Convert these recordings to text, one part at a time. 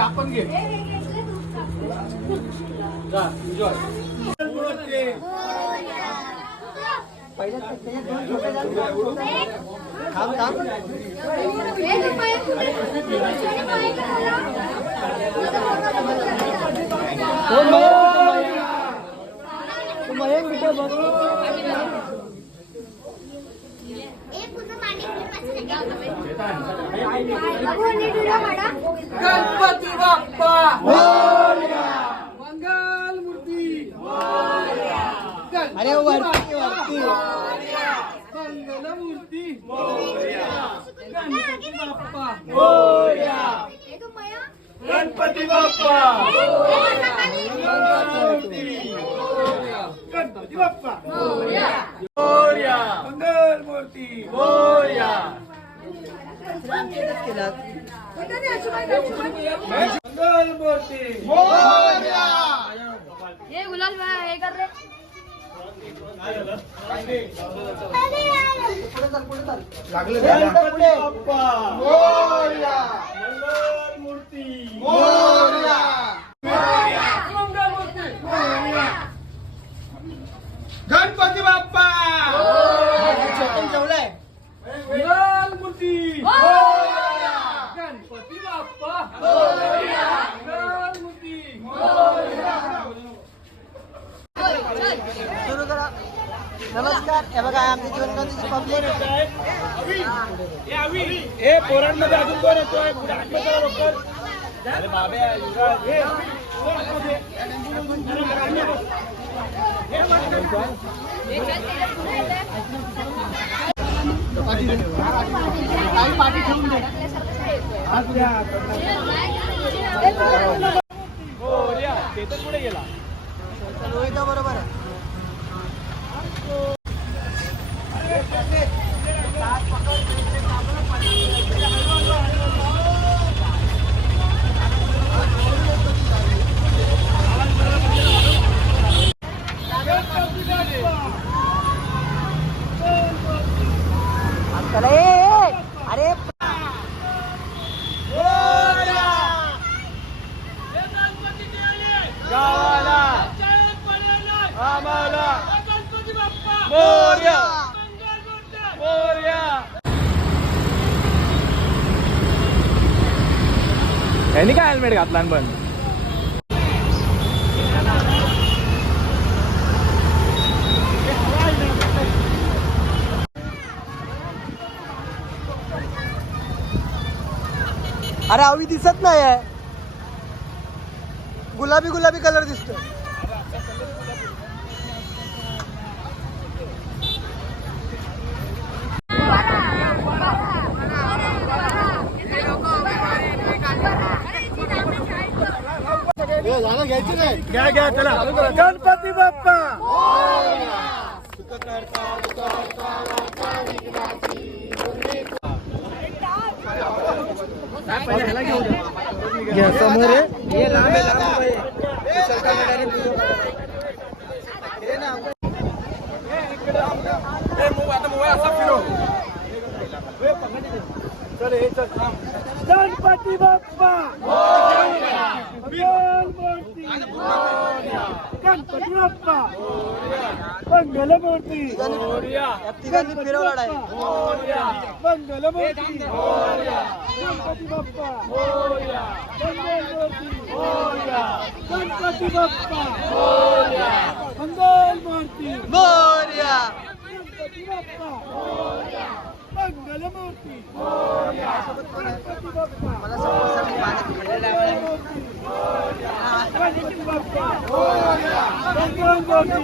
आपण घे जा एन्जॉय थांब थांब गणपती बाप्पा मंगल मूर्ती अरे वरती वरती मंगल मूर्ती गणपती बाप्पा गणपती बाप्पा गणपती बाप्पा मंगल मूर्ती मंगल मूर्ती हे गुलाल हे कर रे गणपती बाप्पा मोरया मंगल मूर्ती मोरया मंगल मूर्ती मोरया गणपती बाप्पा जेवलाय मंगल मूर्ती मोरया गणपती बाप्पा मोरया मंगल मूर्ती मोरया सुरू करा नमस्कार हे बघा आमच्या जीवनगावची पब्लिक हे पोरांमध्ये अजून कोण येतोय पुढे आत्महत्या करा लवकर अरे बाबे युवराज हे पाठी ठेवून दे आज द्या हो रिया चेतन पुढे गेला बरोबर आहे अरे गावाला आम्हाला मोरया मोरया यांनी काय हेल्मेट घातला पण अरे अवी दिसत नाही आहे गुलाबी गुलाबी कलर दिसतो घ्यायची नाही घ्या घ्या चला गणपती बाप्पा घ्या समोर हे लांब आहे गणपती बाप्पा गणपती बाप्पा मंगल मूर्ती फिरवला मंगल मूर्ती गणपती बाप्पा गणपती बाप्पा मंगल मूर्ती मोरया गणपती बाप्पा मंगल मूर्ती गणपती बाप्पा गणपती बाप्पा मंगल मूर्ती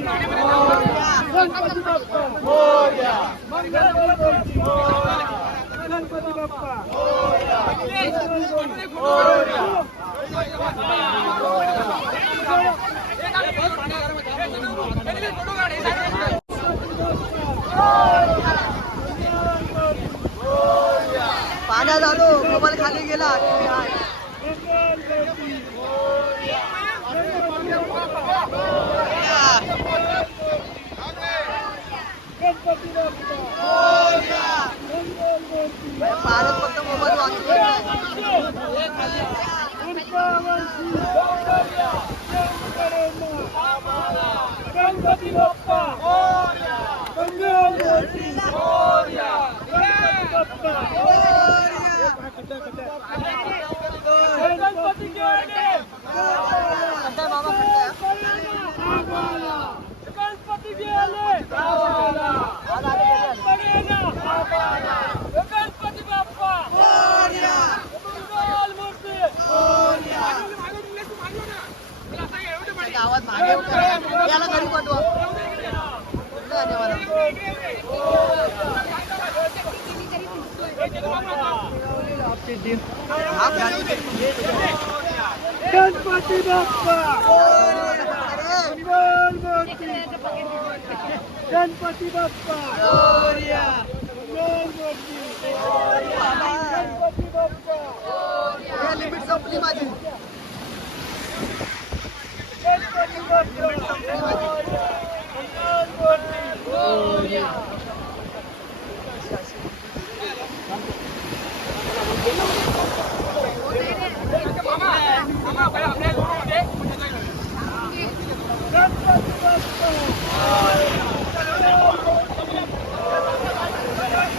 गणपती बाप्पा मंगल मूर्ती गणपती बाप्पा पाण्यात आलो मोबाईल खाली गेला पाण्यात फक्त मोबाईल वाचतो गणपती बाप्पा मंगलमूर्ती गणपती गेले गणपती गेले गणपती बाप्पा मंगलमूर्ती गावात मागे याला घरी पाठवा. धन्यवाद. गणपती बाप्पा मंगलमूर्ती गणपती बाप्पा मंगलमूर्ती गणपती बाप्पा लिमिट संपली माझी. गणपती बाप्पा मंगलमूर्ती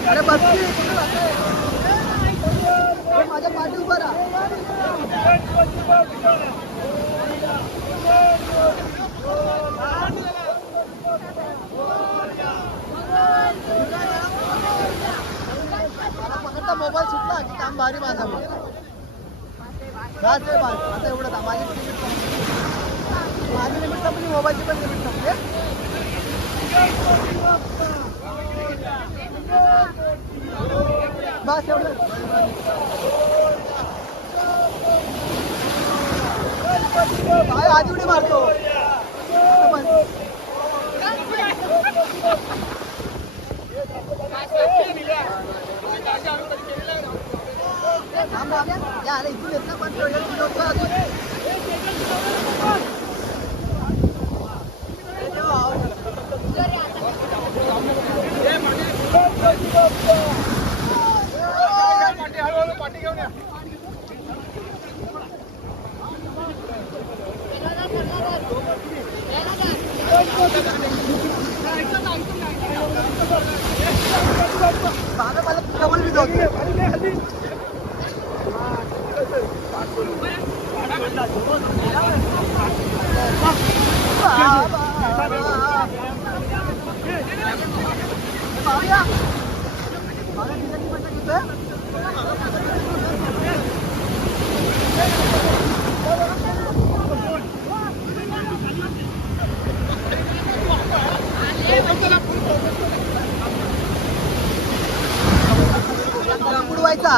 अरे बसली माझ्या पाठी उभा राहा. पकडता मोबाईल सुटला की काम भारी माझा. बस आता एवढं का माझी लिमिट संपली, मोबाईलची पण लिमिट संपली. बस एवढं. काय आधी उडी मारतो. या इथून येत ना पण पाठी घेऊन या. मला डबल बी जाऊ. उडवायचा